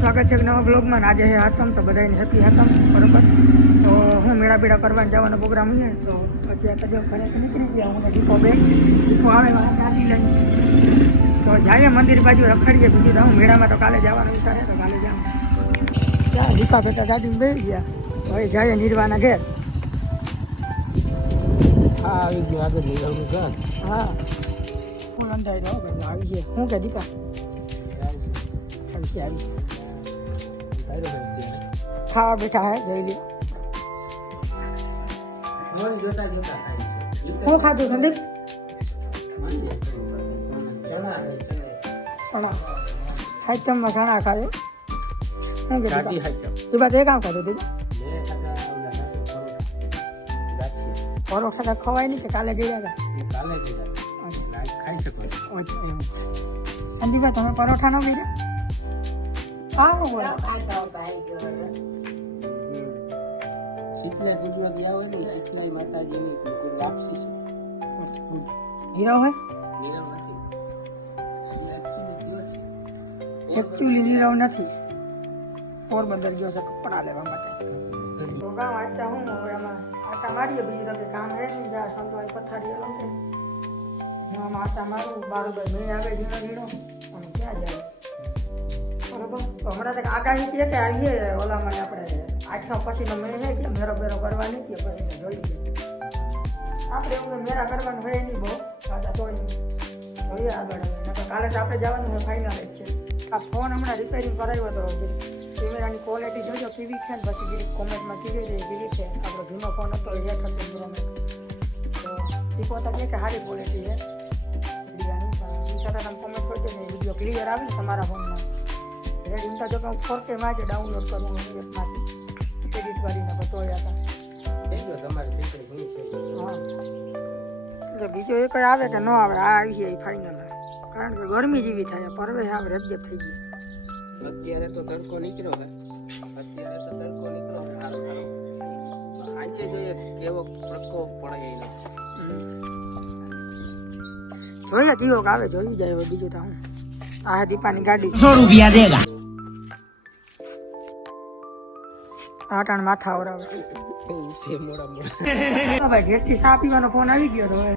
સ્વાગત છે નવા બ્લોગમાં. આજે છે હાતમ, તો બધાને હેપી હાતમ. બરોબર, તો હું મેળા બેડા કરવાનો જવાનો પ્રોગ્રામ છે. તો અત્યારે કદમ ઘરેથી નીકળી ગયા. હું દીપો આવે ગાડી લઈને તો જાય મંદિર બાજુ રખડીએ. બીજું તો હું મેળામાં તો કાલે જવાનું વિચારે, તો કાલે જાઉં. ત્યાં દીપા બેટા ગાડીમાં બેસી ગયા. તો હવે જાય નિર્વાના ઘેર. હા, આવી ગયું આગળ લઈ જવાનું ઘર. હા, હું લંધાઈ રહ્યો ભાઈ, આવી ગયો. હું કે દીપા આવી ખાવા બેઠા હે, જોઈ લ્યો. શું ખાધું સંદીપ? હાઈટમમાં ચણા ખાધું. શું કે તું બાદ એ કામ ખાધું દીધું? પરોઠા ખવાય નહીં કે કાલે ગયા હતા? સંદીપા તમે પરોઠા ન કર્યા? હા, બોલો. શીતલા ગુજરાતી આવે ને, શીતલા માતાજીની લાપસી છે. નીરવ હે? એકચ્યુઅલી નીરવ નથી, પોરબંદર ગયો છે કપડા લેવા માટે. તો ગામ આટલા હું હવે આમાં આટા મારીએ. બીજું તો કામ રહે નહીં. જ્યાં સંતવાળી પથારી એલો છે, હું આમાં આટા મારું. બારોબાર મેં આવે ઝીણો ઝીણો અને ક્યાં જાય. બરોબર, તો હમણાં તક આગાહી કહે કે આવીએ ઓલામાં આપણે આઠમા પછીનો મેં છે કે મેરો બેરો કરવાની કે પછી જોઈએ. આપણે એવું મેરા કરવાનું હોય નહીં બહુ પાછા, તો જોઈએ આગળ. કાલે તો આપણે જવાનું હોય, ફાઇનલ જ છે. આ ફોન હમણાં રિપેરિંગ કરાવ્યો હતો. કેમેરાની ક્વોલિટી જોજો કેવી છે ને પછી ગીરી કોમેન્ટમાં કીધે છે કેવી છે. આપણો જૂનો ફોન હતો એ 1 તો એ પોતા કહે કે સારી ક્વોલિટી છે વિડીયોની. પણ એ છતાં તમે કોમેન્ટ કરજો ને વિડીયો ક્લિયર આવે ને તમારા ફોનમાં. રેડી ઇન્ટા જો કે હું 4K માં જ ડાઉનલોડ કરું એપમાંથી એડિટ કરીને બતાવ્યા હતા. હા, એટલે બીજો એક આવે કે ન આવે, આ આવી જાય ફાઇનલ. કારણ કે ગરમી જેવી થાય, પરવે આવે રજ્જત થઈ ગઈ. અત્યારે તો તડકો નીકળ્યો છે. આજે જોઈએ કેવો પ્રકોપ પડે એનો. જોઈએ દીવો આવે, જોઈ જાય. હવે બીજું તો હું આ દીપાની ગાડી ₹100 આટાણ માથા આવરાવે. ભાઈ ઘેરથી ચા પીવાનો ફોન આવી ગયો. તો હવે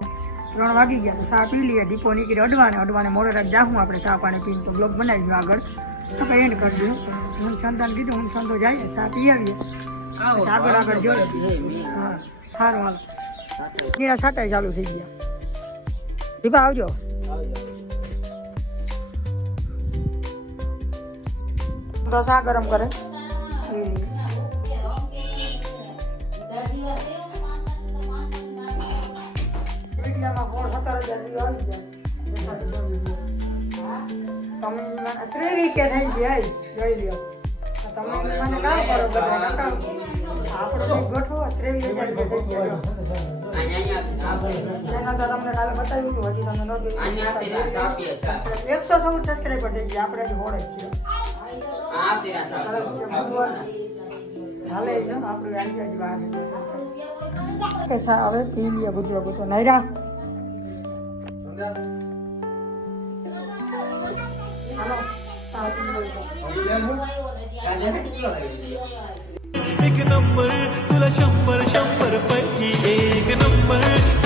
3 વાગી ગયા, તો ચા પી લઈએ. દીપો નીકળી અડવાને મોડે રાત જાઉં આપણે ચા પાણી પીને. તો બ્લોગ બનાવી ગયો આગળ, તો કઈ એન્ડ કરી દઉં. હું સંતાન કીધું, હું સંતો જાય ચા પી આવીએ, આગળ જોઈએ. હા, સારું હાલ. નીરા સાટાઈ ચાલુ થઈ ગયા. દીપા આવજો. તો ચા ગરમ કરે ત્રેવી કે થઈ જાય. જોઈ લ્યો તમે મને કામ કરો બધા આપણે ગોઠવો 23,000 થઈ ગયા. એના તો તમને કાલે બતાવ્યું હતું, હજી તમને ન જોયું. 114 સબસ્ક્રાઈબર થઈ ગયા. આપણે હજી હોડ જ છીએ. હાલે છે આપણું આવી જાય. હવે પી લઈએ ગુજરો ગુજરો નૈરા. एक नंबर तुला 100 पैकी 1 नंबर.